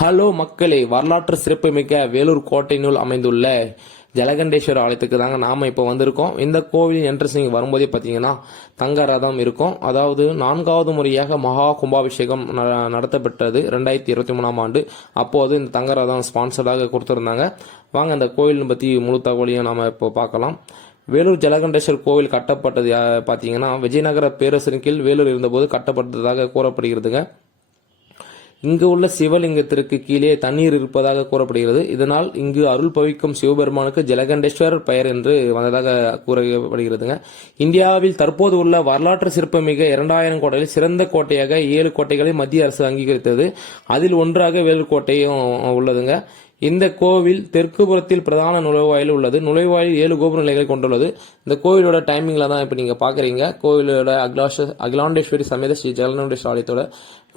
Hello மக்களே வரலாற்று சிறப்புமிக்க வேலூர் கோட்டையினுள் அமைந்துள்ள ஜலகண்டேஸ்வரர் ஆலயத்துக்கு தாங்க நாம இப்போ வந்திருக்கோம். இந்த கோவிலின் என்ட்ரன்ஸ் நீங்கள் வரும்போதே பார்த்தீங்கன்னா தங்க ரதம் இருக்கும். அதாவது நான்காவது முறையாக மகா கும்பாபிஷேகம் ந- நடத்தப்பட்டது ரெண்டாயிரத்தி இருபத்தி மூணாம் ஆண்டு. அப்போது இந்த தங்க ரதம் ஸ்பான்சர்டாக கொடுத்துருந்தாங்க. வாங்க இந்த கோவிலை பற்றி முழு தகவலையும் நாம இப்போ பார்க்கலாம். வேலூர் ஜலகண்டேஸ்வர் கோவில் கட்டப்பட்டது பார்த்தீங்கன்னா விஜயநகர பேரரசின் கீழ் வேலூர் இருந்தபோது கட்டப்பட்டதாக கூறப்படுகிறதுங்க. இங்கு உள்ள சிவலிங்கத்திற்கு கீழே தண்ணீர் இருப்பதாக கூறப்படுகிறது. இதனால் இங்கு அருள் பவிக்கும் சிவபெருமானுக்கு ஜலகண்டேஸ்வரர் பெயர் என்று வந்ததாக கூறப்படுகிறதுங்க. இந்தியாவில் தற்போது உள்ள வரலாற்று சிறப்புமிக இரண்டாயிரம் கோட்டையில் சிறந்த கோட்டையாக ஏழு கோட்டைகளை மத்திய அரசு அங்கீகரித்தது. அதில் ஒன்றாக வேலூர் கோட்டையும் உள்ளதுங்க. இந்த கோவில் தெற்கு புறத்தில் பிரதான நுழைவாயில் உள்ளது. நுழைவாயில் ஏழு கோபுர நிலைகள் கொண்டுள்ளது. இந்த கோவிலோட டைமிங்கில் தான் இப்போ நீங்கள் பார்க்குறீங்க கோவிலோட அகிலாஷ அகிலாண்டேஸ்வரி சமேத ஸ்ரீ ஜலகண்டேஸ்வர ஆலயத்தோட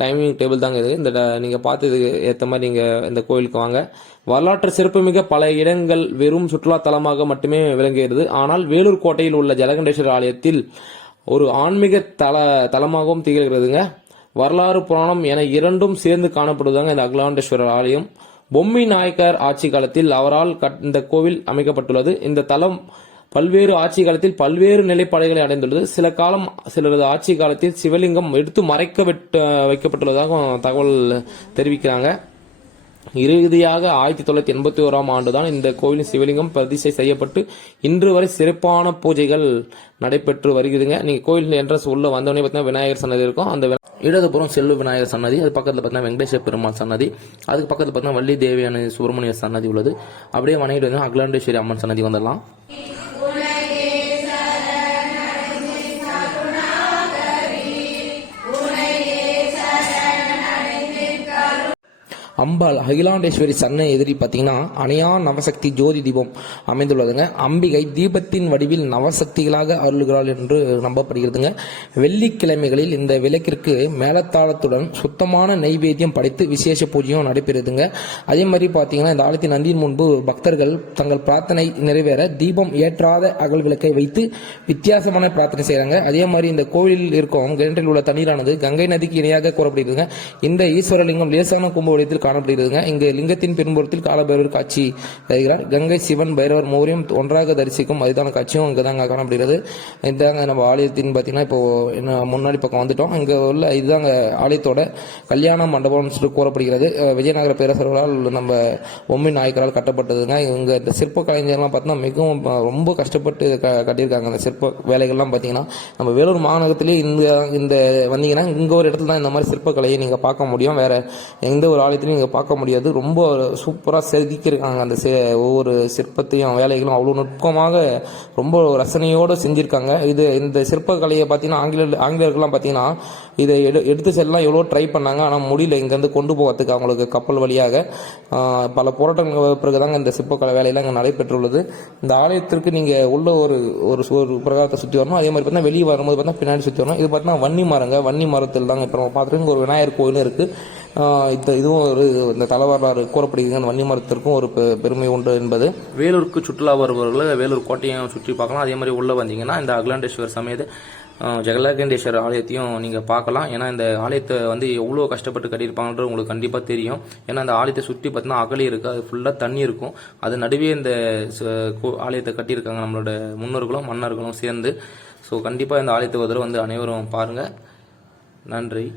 டைமிங் டேபிள் தாங்க இது. இந்த நீங்கள் பார்த்ததுக்கு ஏற்ற மாதிரி நீங்கள் இந்த கோவிலுக்கு வாங்க. வரலாற்று சிறப்புமிக பல இடங்கள் வெறும் சுற்றுலா தலமாக மட்டுமே விளங்குகிறது. ஆனால் வேலூர் கோட்டையில் உள்ள ஜலகண்டேஸ்வரர் ஆலயத்தில் ஒரு ஆன்மீக தல தலமாகவும் திகழ்கிறதுங்க. வரலாறு புராணம் என இரண்டும் சேர்ந்து காணப்படுவதாங்க இந்த அகிலாண்டேஸ்வரர் ஆலயம். பொம்மி நாயக்கர் ஆட்சி காலத்தில் அவரால் கட்- இந்த கோவில் அமைக்கப்பட்டுள்ளது. இந்த தலம் பல்வேறு ஆட்சி காலத்தில் பல்வேறு நிலைப்பாடுகளை அடைந்துள்ளது. சில காலம் சிலரது ஆட்சி காலத்தில் சிவலிங்கம் எடுத்து மறைக்க வைக்கப்பட்டுள்ளதாக தகவல் தெரிவிக்கிறாங்க. இறுதியாக ஆயிரத்தி தொள்ளாயிரத்தி எண்பத்தி ஓராம் ஆண்டுதான் இந்த கோவிலின் சிவலிங்கம் பிரதிஷ்டை செய்யப்பட்டு இன்று வரை சிறப்பான பூஜைகள் நடைபெற்று வருகிறதுங்க. நீங்க கோயில் என்ட்ரன்ஸ் உள்ள வந்தோடனே பார்த்தீங்கன்னா விநாயகர் சன்னதி இருக்கும். அந்த இடதுபுறம் செல்வ விநாயகர் சன்னதி அது பக்கத்தில் பார்த்தீங்கன்னா வெங்கடேஸ்வர பெருமாள் சன்னதி அதுக்கு பக்கத்தில் பார்த்தீங்கன்னா வள்ளி தேவியான சுப்பிரமணிய சன்னதி உள்ளது. அப்படியே வணங்கிட்டு வந்து அகிலாண்டேஸ்வரி அம்மன் சன்னதி வந்துடலாம். அம்பாள் அகிலாண்டேஸ்வரி சன்னை எதிரி பார்த்தீங்கன்னா அணையா நவசக்தி ஜோதி தீபம் அமைந்துள்ளதுங்க. அம்பிகை தீபத்தின் வடிவில் நவசக்திகளாக அருள்கிறாள் என்று நம்பப்படுகிறதுங்க. வெள்ளிக்கிழமைகளில் இந்த விளக்கிற்கு மேலத்தாளத்துடன் சுத்தமான நைவேத்தியம் படைத்து விசேஷ பூஜையும் நடைபெறுதுங்க. அதே மாதிரி பார்த்தீங்கன்னா இந்த ஆலயத்தின் நந்தியின் முன்பு பக்தர்கள் தங்கள் பிரார்த்தனை நிறைவேற தீபம் ஏற்றாத அகல் விளக்கை வைத்து வித்தியாசமான பிரார்த்தனை செய்கிறாங்க அதே மாதிரி இந்த கோவிலில் இருக்கும் கிணற்றில் உள்ள தண்ணீரானது கங்கை நதிக்கு இணையாக கூறப்படுகிறதுங்க. இந்த ஈஸ்வரலிங்கம் லேசான கும்ப வடிவத்தில் காணப்படுகிறதுங்க. இங்கு லிங்கத்தின் பெரும்புறத்தில் காலபைரவர் காட்சி தருகிறார். கங்கை சிவன் பைரவர் மூவரையும் ஒன்றாக தரிசிக்கும் அதுதான காட்சியும் இங்கே தாங்க காணப்படுகிறது. இதாங்க நம்ம ஆலயத்தின் பார்த்தீங்கன்னா இப்போ என்ன முன்னாடி பக்கம் வந்துட்டோம். இங்கே உள்ள இதுதாங்க ஆலயத்தோட கல்யாண மண்டபம் சொல்லி கூறப்படுகிறது. விஜயநகர பேரரசர்களால் நம்ம பொம்மை நாயக்கரால் கட்டப்பட்டதுங்க. இங்கே இந்த சிற்ப கலைஞர்லாம் பார்த்தீங்கன்னா மிகவும் ரொம்ப கஷ்டப்பட்டு க- கட்டியிருக்காங்க. அந்த சிற்ப வேலைகள்லாம் பார்த்தீங்கன்னா நம்ம வேலூர் மாநகரத்திலே இந்த இந்த வந்தீங்கன்னா இங்கே ஒரு இடத்துல தான் இந்த மாதிரி சிற்பக்கலையை நீங்கள் பார்க்க முடியும். வேறு எந்த ஒரு ஆலயத்திலையும் நீங்கள் பார்க்க முடியாது. ரொம்ப சூப்பராக செதுக்கியிருக்காங்க அந்த சே ஒவ்வொரு சிற்பத்தையும் வேலைகளும் அவ்வளோ நுட்பமாக ரொம்ப ரசனையோடு செஞ்சுருக்காங்க. இது இந்த சிற்பக்கலையை பார்த்தீங்கன்னா ஆங்கில ஆங்கிலேயர்கள்லாம் பார்த்தீங்கன்னா இதை எடு எடுத்து செல்லலாம் எவ்வளோ ட்ரை பண்ணாங்க. ஆனால் முடியல இங்கேருந்து கொண்டு போகிறதுக்கு அவங்களுக்கு கப்பல் வழியாக. பல போராட்டங்கள் பிறகுதாங்க இந்த சிற்பக்கலை வேலையெல்லாம் இங்கே நடைபெற்றுள்ளது. இந்த ஆலயத்திற்கு நீங்கள் உள்ள ஒரு ஒரு சு- ஒரு பிரகாரத்தை சுற்றி வரணும். அதே மாதிரி பார்த்தீங்கன்னா வெளியே வரும்போது பார்த்தீங்கன்னா பின்னாடி சுற்றி வரணும். இது பார்த்தீங்கன்னா வன்னி மரங்க. வன்னி மரத்தில் தாங்க இப்போ நம்ம ஒரு விநாயகர் கோயிலும் இருக்குது இந்த இதுவும் ஒரு இந்த தலைவரலாறு கூறப்படுகிறது. அந்த வன்னி மரத்திற்கும் ஒரு பெருமை உண்டு என்பது. வேலூருக்கு சுற்றுலா வருபவர்கள் வேலூர் கோட்டையும் சுற்றி பார்க்கலாம். அதே மாதிரி உள்ளே வந்தீங்கன்னா இந்த அகிலாண்டேஸ்வர் சமேத ஜெகலகண்டேஸ்வரர் ஜெகலாகண்டேஸ்வரர் ஆலயத்தையும் நீங்கள் பார்க்கலாம். ஏன்னா இந்த ஆலயத்தை வந்து எவ்வளோ கஷ்டப்பட்டு கட்டியிருப்பாங்கன்றது உங்களுக்கு கண்டிப்பாக தெரியும். ஏன்னா அந்த ஆலயத்தை சுற்றி பார்த்தீங்கன்னா அகலி இருக்குது அது ஃபுல்லாக தண்ணி இருக்கும். அது நடுவே இந்த ச- கோ- ஆலயத்தை கட்டியிருக்காங்க நம்மளோட முன்னோர்களும் மன்னர்களும் சேர்ந்து. ஸோ கண்டிப்பாக இந்த ஆலயத்தை ஒரு தடவை வந்து அனைவரும் பாருங்கள் நன்றி.